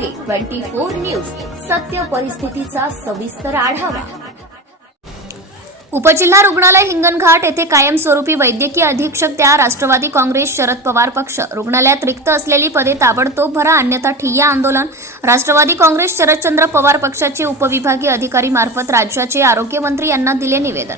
Twenty four news. सत्य परिस्थितीचा सविस्तर आढावा. उपजिल्हा रुग्णालय हिंगणघाट येथे कायमस्वरूपी वैद्यकीय अधीक्षक द्या राष्ट्रवादी काँग्रेस शरद पवार पक्ष. रुग्णालयात रिक्त असलेली पदे ताबडतोब भरा अन्यथा ठिय्या आंदोलन. राष्ट्रवादी काँग्रेस शरदचंद्र पवार पक्षाचे उपविभागीय अधिकारी मार्फत राज्याचे आरोग्यमंत्री यांना दिले निवेदन.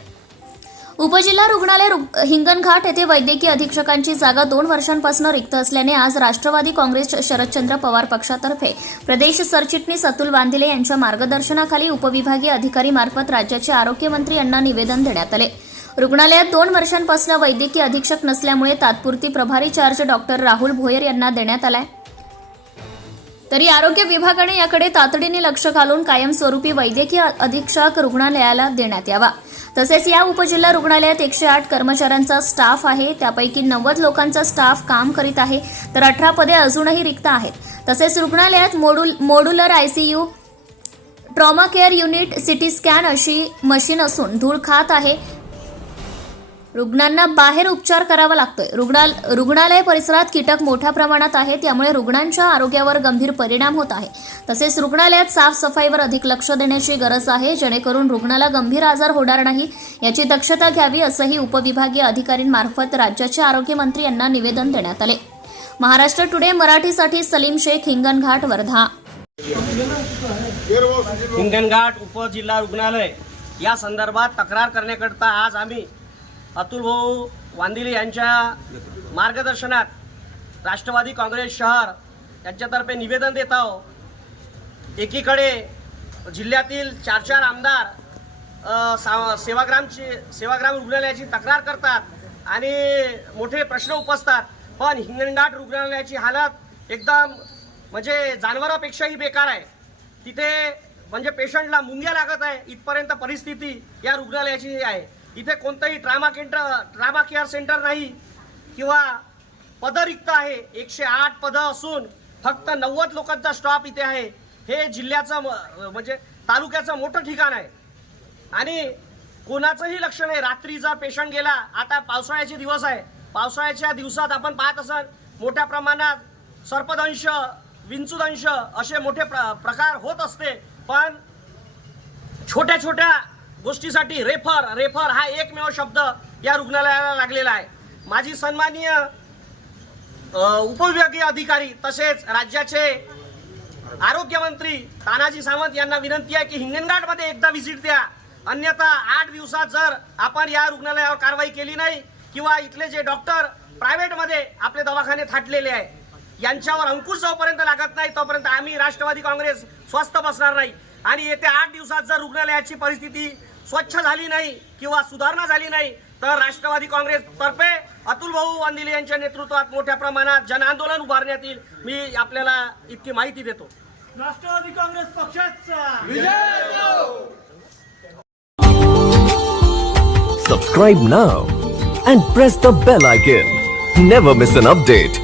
उपजिल्हा रुग्णालय हिंगणघाट येथे वैद्यकीय अधीक्षकांची जागा दोन वर्षांपासून रिक्त असल्याने आज राष्ट्रवादी काँग्रेस शरदचंद्र पवार पक्षातर्फे प्रदेश सरचिटणीस अतुल वांदिले यांच्या मार्गदर्शनाखाली उपविभागीय अधिकारी मार्फत राज्याचे आरोग्यमंत्री यांना निवेदन देण्यात आले. रुग्णालयात दोन वर्षांपासून वैद्यकीय अधीक्षक नसल्यामुळे तात्पुरती प्रभारी चार्ज डॉक्टर राहुल भोयर यांना देण्यात आलाय. तरी आरोग्य विभागाने याकडे तातडीने लक्ष घालून कायमस्वरूपी वैद्यकीय अधीक्षक रुग्णालयाला देण्यात यावा. तसेच या उपजिल्हा रुग्णालयात एकशे आठ कर्मचाऱ्यांचा स्टाफ आहे. त्यापैकी नव्वद लोकांचा स्टाफ काम करीत आहे. तर अठरा पदे अजूनही रिक्त आहेत. तसेच रुग्णालयात module modular ICU trauma care unit CT scan अशी मशीन असून धूळ खात आहे. रुग्णांना बाहेर उपचार करावा लागतोय. रुग्णाल रुग्णालय परिसरात कीटक मोठ्या प्रमाणात आहे त्यामुळे रुग्णांच्या आरोग्यावर गंभीर परिणाम होत आहे. तसेच रुग्णालयात साफसफाईवर अधिक लक्ष देण्याची गरज आहे जेणेकरून रुग्णाला गंभीर आजार होणार नाही याची दक्षता घ्यावी असंही उपविभागीय अधिकाऱ्यांमार्फत राज्याचे आरोग्यमंत्री यांना निवेदन देण्यात आले. महाराष्ट्र टुडे मराठीसाठी सलीम शेख हिंगणघाट वर्धा. हिंगणघाट उपजिल्हा रुग्णालय. या संदर्भात तक्रार करण्याकरता आज आम्ही अतुल भाऊ वांदिले यांच्या मार्गदर्शनात राष्ट्रवादी काँग्रेस शहर यांच्यातर्फे निवेदन देत आहोत एकीकडे जिल्ह्यातील चार चार आमदार सा सेवाग्रामची सेवाग्राम रुग्णालयाची तक्रार करतात आणि मोठे प्रश्न उपसतात. पण हिंगणघाट रुग्णालयाची हालत एकदम म्हणजे जानवरापेक्षाही बेकार आहे. तिथे म्हणजे पेशंटला मुंग्या लागत आहे. इथपर्यंत परिस्थिती या रुग्णालयाची आहे. इथे कोणतंही trauma centre trauma care centre नाही किंवा पदं रिक्त आहे. एकशे आठ पदं असून फक्त नव्वद लोकांचा स्टॉप इथे आहे. हे जिल्ह्याचं म- म्हणजे तालुक्याचं मोठं ठिकाण आहे. आणि कोणाचंही लक्ष नाही. रात्री जर पेशंट गेला आता पावसाळ्याचे दिवस आहे. पावसाळ्याच्या दिवसात आपण पाहत असाल मोठ्या प्रमाणात सर्पदंश विंचुदंश असे मोठे प्र प्रकार होत असते. पण छोट्या छोट्या गोष्टीसाठी रेफर रेफर हा एकमेव शब्द या रुग्णालयाला लागलेला आहे. माझी सन्माननीय उपविभागीय अधिकारी तसेच राज्याचे आरोग्यमंत्री तानाजी सावंत यांना विनंती आहे की हिंगणघाटमध्ये एकदा व्हिजिट द्या. अन्यथा आठ दिवसात जर आपण या रुग्णालयावर कारवाई केली नाही किंवा इथले जे डॉक्टर प्रायव्हेटमध्ये आपले दवाखाने थाटलेले आहे यांच्यावर अंकुश जोपर्यंत लागत नाही तोपर्यंत आम्ही राष्ट्रवादी काँग्रेस स्वस्थ बसणार नाही. आणि येत्या आठ दिवसात जर रुग्णालयाची परिस्थिती स्वच्छ झाली नाही किंवा सुधारणा झाली नाही तर राष्ट्रवादी काँग्रेस तर्फे अतुल भाऊ वांदिले यांच्या नेतृत्वात मोठ्या प्रमाणात जन आंदोलन उभारण्यात येईल मी आपल्याला इतकी माहिती देतो राष्ट्रवादी काँग्रेस पक्षाचा Subscribe now and press the bell icon. Never miss an update.